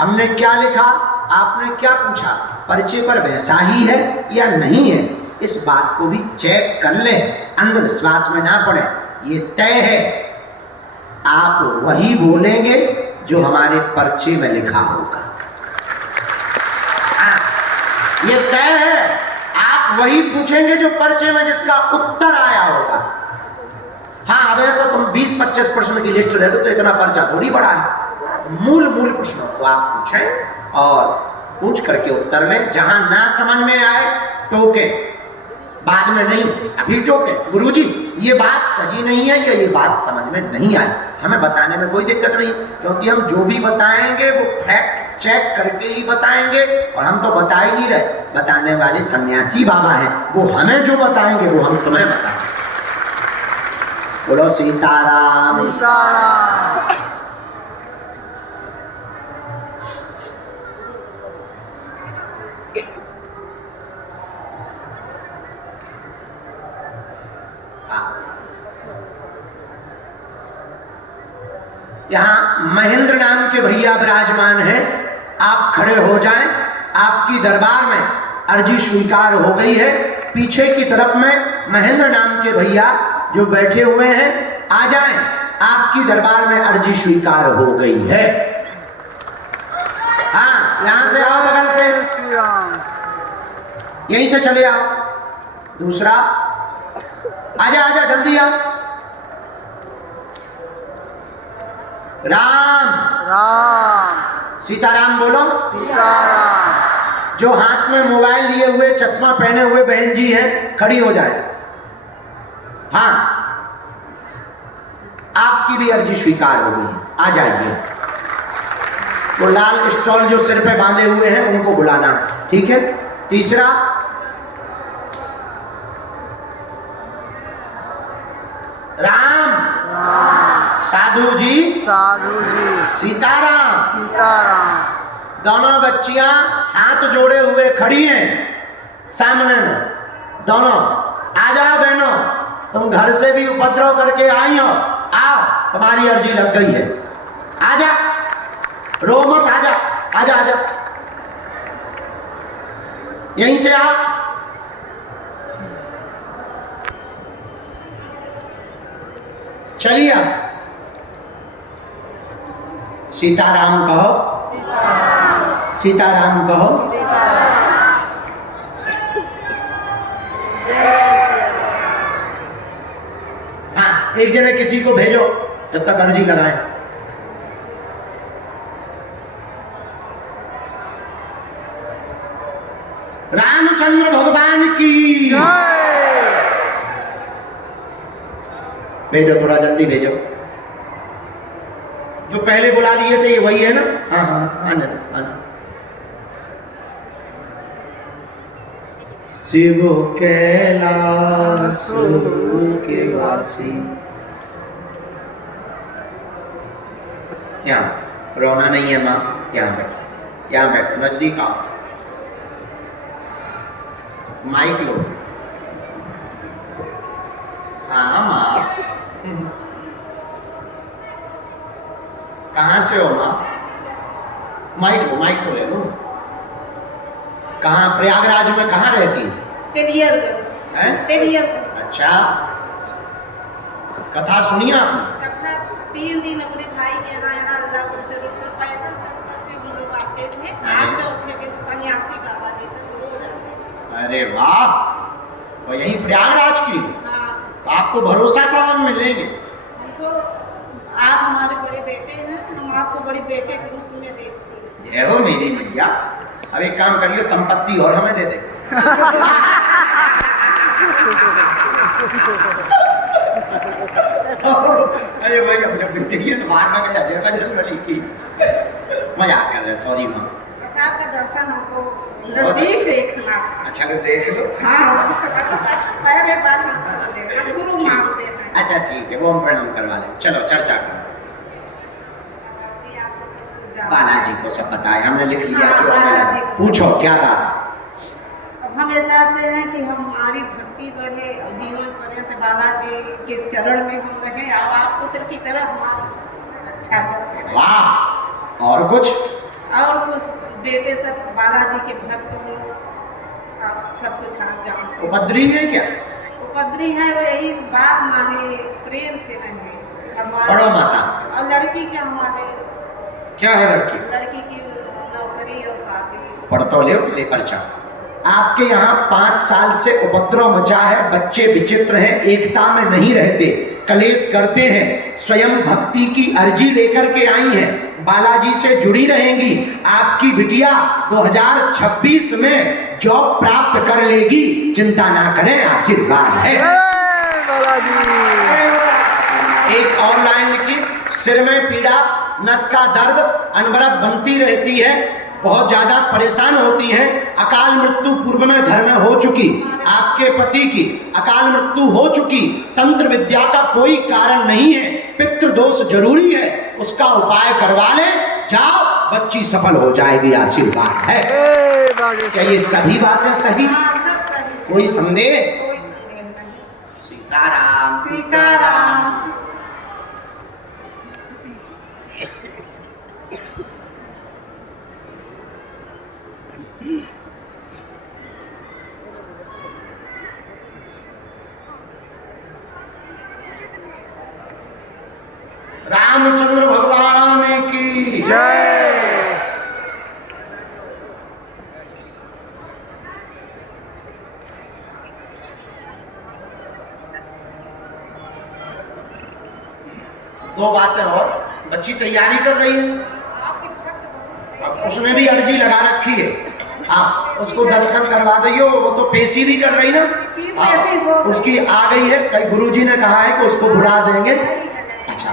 हमने क्या लिखा, आपने क्या पूछा, पर्चे पर वैसा ही है या नहीं है, इस बात को भी चेक कर लें, अंधविश्वास में ना पड़े। ये तय है आप वही बोलेंगे जो हमारे पर्चे में लिखा होगा। ये तय है आप वही पूछेंगे जो पर्चे में जिसका उत्तर आया होगा। हाँ, अब ऐसा तुम 20-25 प्रश्न की लिस्ट दे दो तो इतना पर्चा थोड़ी बड़ा है। मूल प्रश्नों को आप पूछें और पूछ करके उत्तर लें। जहां ना समझ में आए टोके, बाद में नहीं, अभी टोके, गुरुजी ये बात सही नहीं है या ये बात समझ में नहीं आई। हमें बताने में कोई दिक्कत नहीं, क्योंकि हम जो भी बताएंगे वो फैक्ट चेक करके ही बताएंगे। और हम तो बता ही नहीं रहे, बताने वाले सन्यासी बाबा हैं, वो हमें जो बताएंगे वो हम तुम्हें बताएंगे। बोलो सीताराम। यहाँ महेंद्र नाम के भैया विराजमान हैं, आप खड़े हो जाएं। आपकी दरबार में अर्जी स्वीकार हो गई है। पीछे की तरफ में महेंद्र नाम के भैया जो बैठे हुए हैं, आ जाएं। आपकी दरबार में अर्जी स्वीकार हो गई है। हाँ, यहां से आओ, बगल से, यहीं से चले आओ। दूसरा, आजा आजा, जल्दी आ। राम राम। सीताराम बोलो। सीताराम। जो हाथ में मोबाइल लिए हुए, चश्मा पहने हुए बहन जी हैं, खड़ी हो जाए। हाँ, आपकी भी अर्जी स्वीकार हो गई है, आ जाइए। वो लाल स्टॉल जो सिर पे बांधे हुए हैं उनको बुलाना, ठीक है। तीसरा, राम साधु जी। साधु जी। सीताराम। सीताराम। दोनों बच्चियां हाथ जोड़े हुए खड़ी हैं सामने में। दोनों आ जाओ बहनों, तुम घर से भी उपद्रव करके आई हो, आओ, तुम्हारी अर्जी लग गई है। आजा, रो मत, आजा आजा आजा, यहीं से आओ। चलिए, सीताराम कहो। सीताराम कहो। हाँ, एक जने किसी को भेजो जब तक अर्जी लगाएं। रामचंद्र भगवान की। भेजो, थोड़ा जल्दी भेजो। जो पहले बुला लिए थे ये वही है ना? हाँ हाँ, आने दो, आने। शिव कैलाश के वासी। यहाँ रोना नहीं है माँ, यहाँ बैठो, यहाँ बैठो, नजदीक आओ। माइक लो। हाँ माँ, कहाँ से हो माँ? माइक लो, माइक तो ले लो। कहाँ, प्रयागराज में कहाँ रहती हैं? अच्छा, कथा सुनिए आपने? कथा 3 दिन अपने भाई के यहाँ अल्लाहपुर से रुक कर पैदल चलते हम लोग आते थे। आज चौथे दिन सन्यासी बाबा लेकर रोज आते। अरे वाह, और यही प्रयागराज की? हाँ, तो आपको भरोसा कहाँ मिलेंगे? हमको आप हमारे बड़े बेटे हैं, हम आपको बड़े बेटे के रूप में देखते हैं। जय हो मेरी मैया। अब एक काम करिए, संपत्ति और हमें दे दे। अरे भाई, अब जब बेटे की है तो बाहर में क्या जय बजरंग बली की। मजाक कर रहे, सॉरी माँ। साहब का दर्शन हमको नजदीक से देखना था। अच्छा, लो देख लो। हाँ, पहले बार हम गुरु मानते हैं। अच्छा ठीक है, वो हम प्रणाम करवा लें। चलो चर्चा करो। बालाजी को सब बताए, हमने लिख लिया जो हमें। पूछो क्या बात। अब हम ये चाहते हैं कि हमारी भक्ति बढ़े और जीवन पर्यंत बालाजी के चरण में हम रहें और आप पुत्र की तरह हमारी रक्षा करते रहें। वाह, और कुछ? और कुछ बेटे सब बालाजी के भक्त हो, आप सब कुछ आप जानते हो। उपद्री है क्या? उपद्री है वो, यही बात माने, प्रेम से नहीं। पढ़ो माता। और लड़की के हमारे क्या है लड़की? लड़की की नौकरी और शादी। पढ़तो ले पर्चा। आपके यहाँ 5 साल से उपद्रव मचा है, बच्चे विचित्र हैं, एकता में नहीं रहते, कलेश करते हैं, स्वयं भक्ति की अर्जी लेकर के आई हैं, बालाजी से जुड़ी रहेंगी। आपकी बिटिया 2026 में जॉब प्राप्त कर लेगी, चिंता ना करें, आशीर्वाद है। एक और लाइन लिखी, सिर में पीड़ा, नस का दर्द अनवरत बनती रहती है, बहुत ज्यादा परेशान होती हैं, अकाल मृत्यु पूर्व में घर में हो चुकी, आपके पति की अकाल मृत्यु हो चुकी, तंत्र विद्या का कोई कारण नहीं है, पितृदोष जरूरी है, उसका उपाय करवा ले, जाओ, बच्ची सफल हो जाएगी, आशीर्वाद है। क्या ये सभी बातें सही? हाँ, सब सही। कोई संदेह? कोई संदेह नहीं। सीताराम सीताराम। रामचंद्र भगवान की जय। दो बातें और, बच्ची तैयारी कर रही है, अब उसने भी अर्जी लगा रखी है, हाँ, उसको दर्शन करवा दो। वो तो पेशी भी कर रही ना, हाँ, उसकी आ गई है, कई गुरुजी ने कहा है कि उसको बुला देंगे। अच्छा,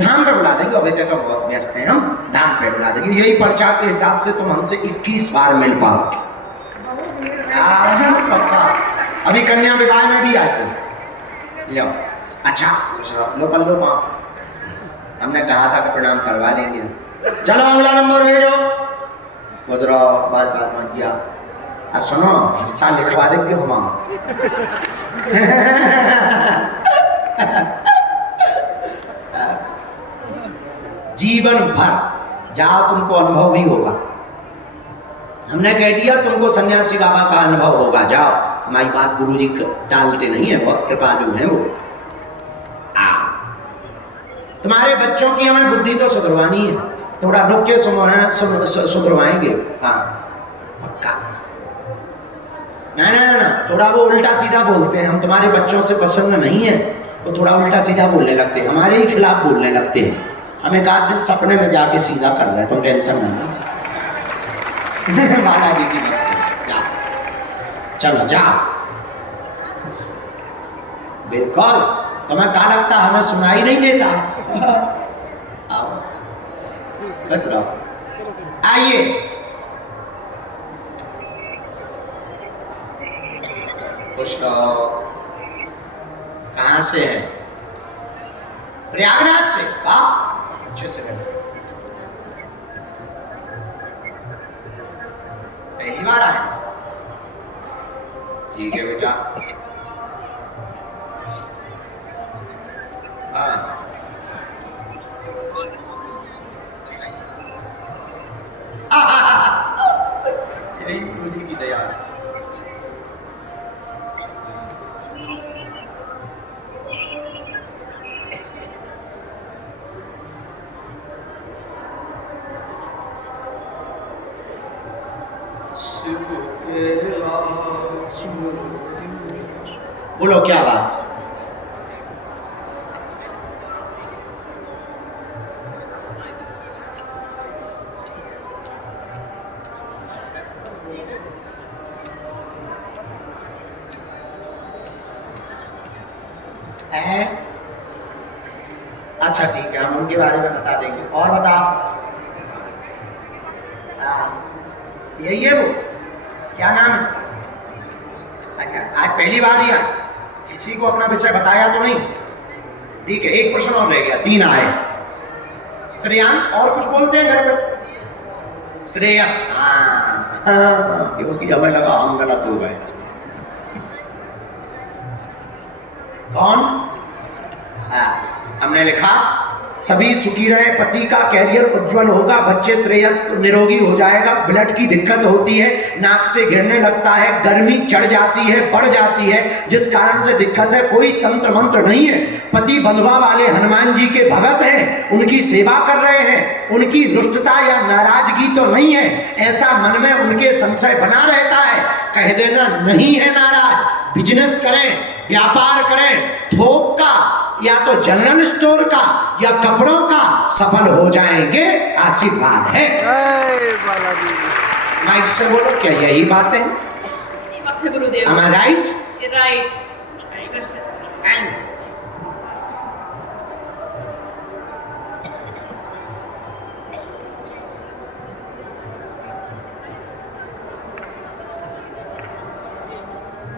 धाम पे बुला देंगे, अभी तक तो बहुत व्यस्त हैं हम, धाम पे बुला देंगे, यही पर्चा के हिसाब से तुम हमसे 21 बार मिल पाओगे। पक्का, अभी कन्या विवाह में भी आते लो। अच्छा, लो पल लो पाओ, हमने कहा था कि प्रणाम करवा लेंगे। चलो अगला नंबर भेजो, गुजरो बात में किया। अब सुनो, हिस्सा लिखवा दे क्यों हम जीवन भर जाओ, तुमको अनुभव भी होगा। हमने कह दिया तुमको सन्यासी बाबा का अनुभव होगा, जाओ। हमारी बात गुरुजी टालते नहीं है, बहुत कृपालु हैं वो। तुम्हारे बच्चों की हमें बुद्धि तो सुधरवानी है, थोड़ा रुक के सुधरवाएंगे, हाँ पक्का। ना, थोड़ा वो उल्टा सीधा बोलते हैं, हम तुम्हारे बच्चों से पसंद नहीं है, वो थोड़ा उल्टा सीधा बोलने लगते हैं, हमारे ही खिलाफ बोलने लगते हैं। हम एक आध दिन सपने में जाके सीधा कर रहे हैं, तुम टेंशन ना लो। बालाजी की जाओ, चलो जाओ, बिल्कुल। तुम्हें क्या लगता हमें सुनाई नहीं देता? आओ, बस रहो, आइए। खुश रहो। कहाँ से है? प्रयागराज से। वाह, अच्छे से बैठो। पहली बार आए? ठीक है बेटा। हाँ, यही गुरुजी की दया है। बोलो क्या बात है? अच्छा ठीक है, हम उनके बारे में बता देंगे। और बता, यही है वो, क्या नाम है इसका? अच्छा, आज पहली बार ही आए, किसी को अपना विषय बताया तो नहीं? ठीक है, एक प्रश्न और रह गया, 3 आए। श्रेयांश और कुछ बोलते हैं घर पे? श्रेयस, हाँ, क्योंकि हमें लगा हम गलत हो गए। कौन? हाँ, हमने लिखा सभी सुखी रहे, पति का कैरियर उज्जवल होगा, बच्चे श्रेयस्क निरोगी हो जाएगा, ब्लड की दिक्कत होती है, नाक से गिरने लगता है, गर्मी चढ़ जाती है, बढ़ जाती है, जिस कारण से दिक्कत है, कोई तंत्र मंत्र नहीं है। पति बंधुआ वाले हनुमान जी के भगत हैं, उनकी सेवा कर रहे हैं, उनकी रुष्टता या नाराजगी तो नहीं है, ऐसा मन में उनके संशय बना रहता है। कह देना नहीं है नाराज, बिजनेस करें, व्यापार करें, थोक का या तो जनरल स्टोर का या कपड़ों का, सफल हो जाएंगे, आशीर्वाद है। जय बालाजी। माइक से बोलो, क्या यही बात है? यही वक्त है गुरुदेव। Am I right? Right. Thank you.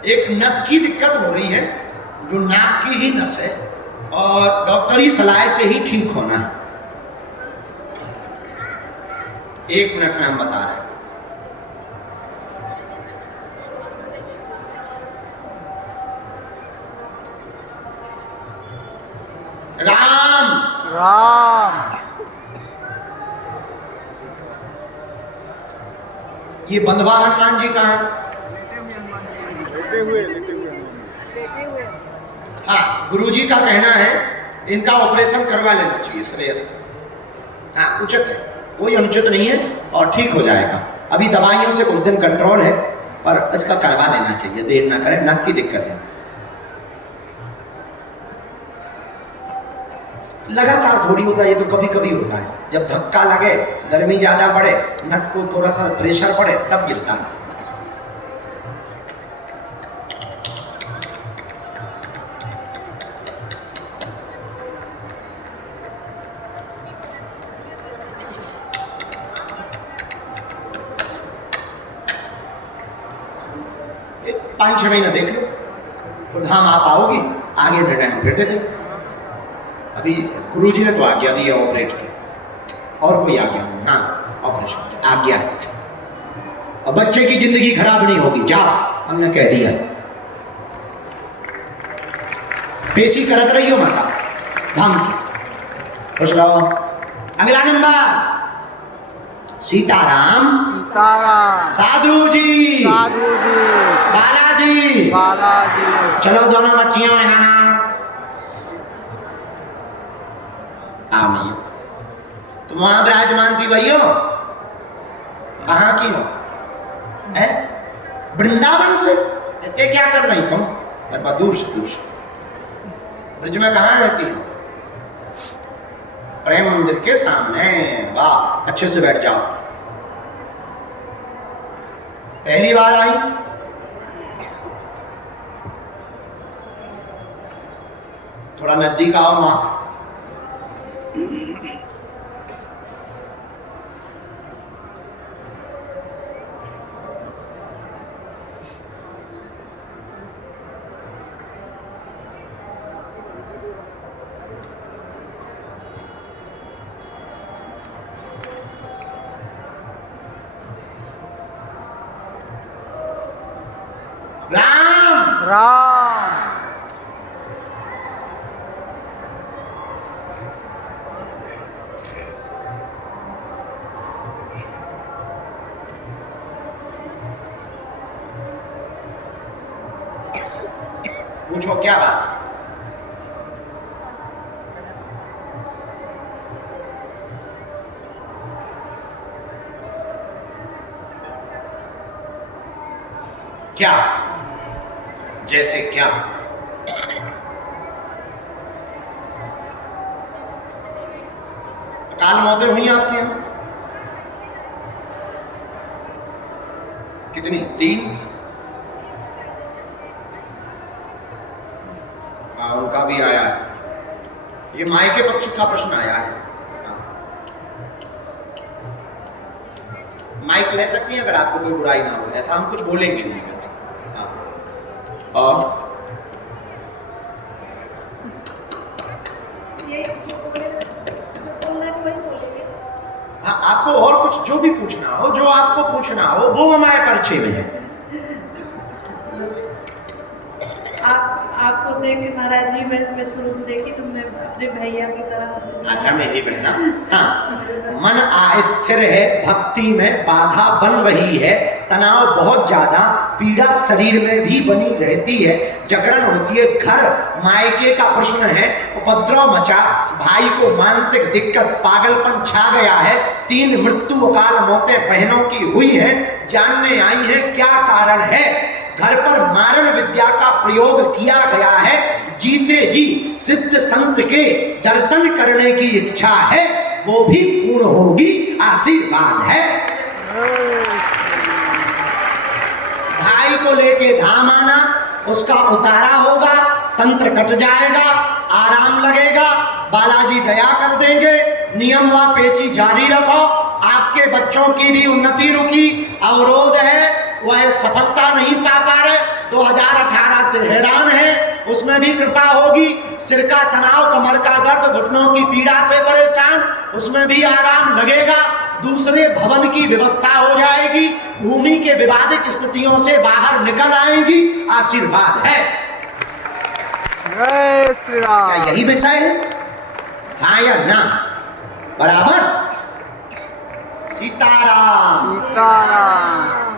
एक नस की दिक्कत हो रही है, जो नाक की ही नस है, और डॉक्टरी सलाह से ही ठीक होना है। 1 मिनट में हम बता रहे हैं। राम राम। ये बंधवा हनुमान जी कहाँ हैं? हाँ, गुरुजी का कहना है इनका ऑपरेशन करवा लेना चाहिए श्रेयस का। हाँ, उचित है, कोई अनुचित नहीं है और ठीक हो जाएगा। अभी दवाइयों से कुछ दिन कंट्रोल है, पर इसका करवा लेना चाहिए, देर ना करें, नस की दिक्कत है। लगातार थोड़ी होता है, ये तो कभी कभी होता है, जब धक्का लगे, गर्मी ज्यादा बढ़े, नस को थोड़ा सा प्रेशर पड़े, तब गिरता है। एक 5-6 महीना देख लो, और धाम आप आओगी, आगे निर्णय हम फिर दे देंगे। अभी गुरुजी ने तो आज्ञा दी है ऑपरेट की, और कोई आज्ञा नहीं। हाँ, ऑपरेशन की आज्ञा है। अब बच्चे की जिंदगी खराब नहीं होगी, जाओ, हमने कह दिया। पेशी करत रही हो माता धाम की। खुश रहो। अगला नंबर, सीताराम, सीताराम। साधु जी, साधु जी। बालाजी, बालाजी। चलो दोनों बच्चियों में गाना। आमीन। तुम वहां विराजमान थी भैया, कहाँ की हो? है वृंदावन से? कहते क्या कर रही तुम? दूर से दूर से। ब्रज में कहाँ रहती हो? प्रेम मंदिर के सामने। वाह, अच्छे से बैठ जाओ। पहली बार आई? थोड़ा नजदीक आओ मां। राम राम। पूछो क्या बात? क्या? जैसे क्या? अकाल मौतें हुई आपके यहां? कितनी? 3? हाँ, उनका भी आया है। ये माई के पक्ष का प्रश्न आया है। माइक ले सकती हैं अगर आपको कोई बुराई ना हो, ऐसा हम कुछ बोलेंगे नहीं वैसे। हाँ। और ये जो बोलना है तो वही बोलेंगे। हाँ, आपको और कुछ जो भी पूछना हो, जो आपको पूछना हो, वो हमारे परिचय में है। आपको देख के महाराज जी मैं शुरू में देखी तो मैं अपने भैया की तरह। अच्छा मेरी बहना, हाँ, मन अस्थिर है, भक्ति में बाधा बन रही है, तनाव बहुत ज्यादा, पीड़ा शरीर में भी बनी रहती है, जकड़न होती है, घर मायके का प्रश्न है, उपद्रव मचा, भाई को मानसिक दिक्कत, पागलपन छा गया है, 3 मृत्यु अकाल मौतें बहनों की हुई हैं, जानने आई है क्या कारण है। घर पर मारण विद्या का प्रयोग किया गया है, जीते जी सिद्ध संत के दर्शन करने की इच्छा है, वो भी पूर्ण होगी, आशीर्वाद है। भाई को लेके धाम आना, उसका उतारा होगा, तंत्र कट जाएगा, आराम लगेगा, बालाजी दया कर देंगे, नियम व पेशी जारी रखो, आपके बच्चों की भी उन्नति रुकी, अवरोध है, वह सफलता नहीं पा रहे, 2018 से हैरान है, उसमें भी कृपा होगी, सिर का तनाव, कमर का दर्द, घुटनों की पीड़ा से परेशान, उसमें भी आराम लगेगा, दूसरे भवन की व्यवस्था हो जाएगी, भूमि के विवादित स्थितियों से बाहर निकल आएंगी, आशीर्वाद है। जय श्री राम। क्या यही विषय है, हाँ या ना? बराबर। सीताराम। सीताराम।